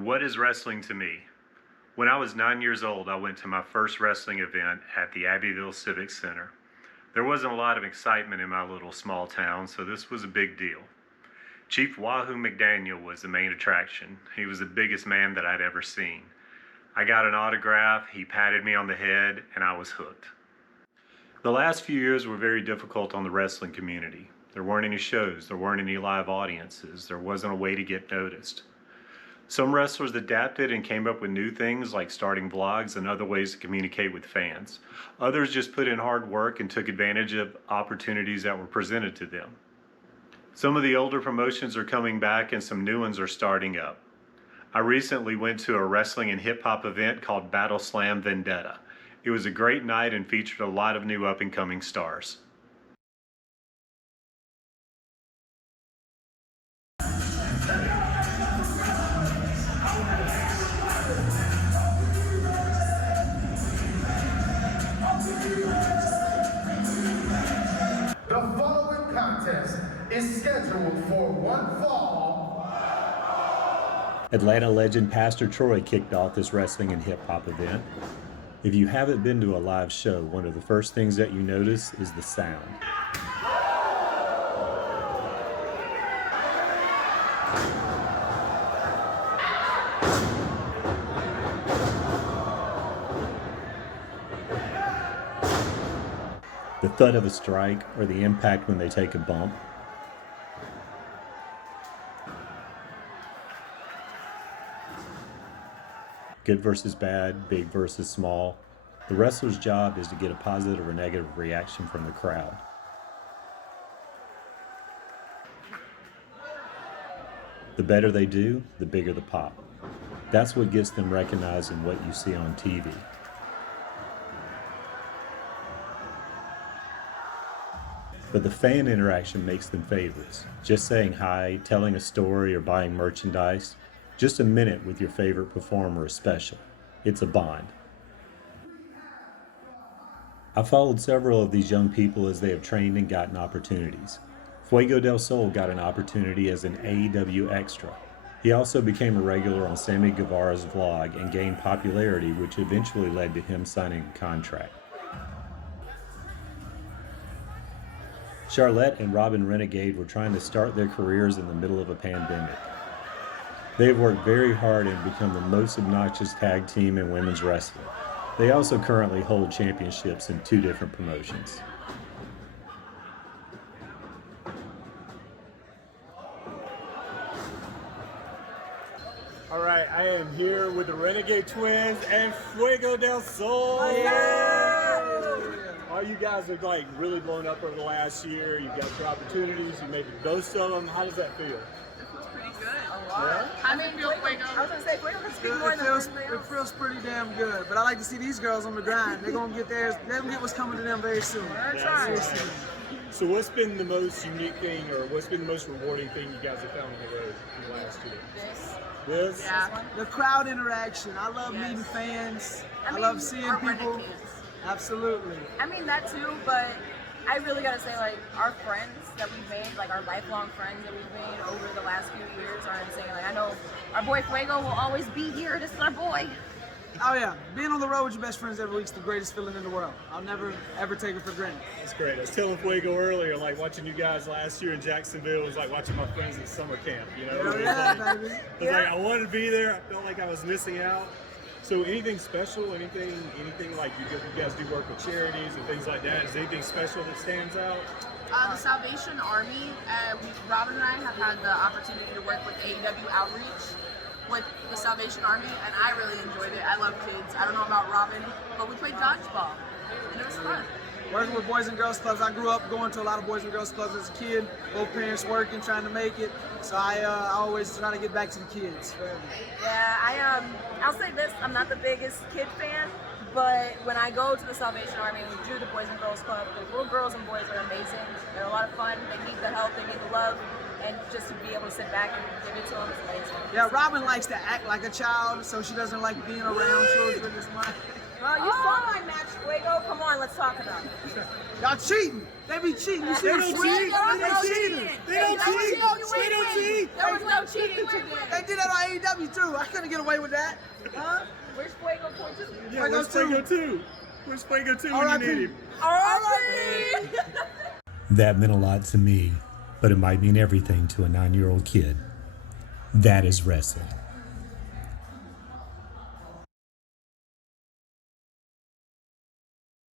What is wrestling to me? When I was 9 years old, I went to my first wrestling event at the Abbeville Civic Center. There wasn't a lot of excitement in my little small town, so this was a big deal. Chief Wahoo McDaniel was the main attraction. He was the biggest man that I'd ever seen. I got an autograph, he patted me on the head, and I was hooked. The last few years were very difficult on the wrestling community. There weren't any shows, there weren't any live audiences, there wasn't a way to get noticed. Some wrestlers adapted and came up with new things like starting vlogs and other ways to communicate with fans. Others just put in hard work and took advantage of opportunities that were presented to them. Some of the older promotions are coming back and some new ones are starting up. I recently went to a wrestling and hip hop event called Battlelam Vendetta. It was a great night and featured a lot of new up and coming stars. The following contest is scheduled for one fall. Atlanta legend Pastor Troy kicked off this wrestling and hip hop event. If you haven't been to a live show, one of the first things that you notice is the sound. The thud of a strike or the impact when they take a bump. Good versus bad, big versus small. The wrestler's job is to get a positive or negative reaction from the crowd. The better they do, the bigger the pop. That's what gets them recognized in what you see on TV. But the fan interaction makes them favorites. Just saying hi, telling a story, or buying merchandise. Just a minute with your favorite performer is special. It's a bond. I followed several of these young people as they have trained and gotten opportunities. Fuego Del Sol got an opportunity as an AEW extra. He also became a regular on Sammy Guevara's vlog and gained popularity, which eventually led to him signing a contract. Charlette and Robyn Renegade were trying to start their careers in the middle of a pandemic. They have worked very hard and become the most obnoxious tag team in women's wrestling. They also currently hold championships in 2 different promotions. All right, I am here with the Renegade Twins and Fuego Del Sol. All you guys are like really blown up over the last year. You've got your opportunities. You made the most of them. How does that feel? It feels pretty good. Yeah? I mean, Fuego, I was gonna say Fuego can speak more than It feels pretty damn good. But I like to see these girls on the grind. They're gonna get theirs. They're gonna get what's coming to them very soon. trying. Very soon. So what's been the most unique thing, or what's been the most rewarding thing you guys have found on the road in the last year? This? Yeah. The crowd interaction. I love meeting fans. I love seeing our people. Renegades. Absolutely. I mean that too, but I really gotta say, like, our friends that we've made, like our lifelong friends that we've made over the last few years are insane. Like, I know our boy Fuego will always be here. This is our boy. Oh yeah, being on the road with your best friends every week is the greatest feeling in the world. I'll never ever take it for granted. That's great. I was telling Fuego earlier, like watching you guys last year in Jacksonville was like watching my friends at summer camp. You know, Hell yeah, baby. I was like, I wanted to be there. I felt like I was missing out. So anything special? Anything like you guys do work with charities and things like that? Is there anything special that stands out? The Salvation Army, Robyn and I have had the opportunity to work with AEW Outreach with the Salvation Army, and I really enjoyed it. I love kids. I don't know about Robyn, but we played dodgeball, and it was fun. Working with Boys and Girls Clubs, I grew up going to a lot of Boys and Girls Clubs as a kid. Both parents working, trying to make it. So I always try to get back to the kids. Yeah, I'll say this, I'm not the biggest kid fan, but when I go to the Salvation Army and we do the Boys and Girls Club, the little girls and boys are amazing. They're a lot of fun, they need the help, they need the love, and just to be able to sit back and give it to them is amazing. Yeah, Robyn likes to act like a child, so she doesn't like being around children as much. Well, you saw my match, Fuego. Come on, let's talk about it. Y'all cheating. They be cheating. You see They them don't swing? cheat. They cheating. They don't cheat. There was no cheating today. They did that on AEW me too. I couldn't get away with that. Huh? Where's Fuego Point 2? Yeah, where's Fuego 2? Where's Fuego 2 when you need him? R.I.P. That meant a lot to me, but it might mean everything to a 9-year-old kid. That is wrestling.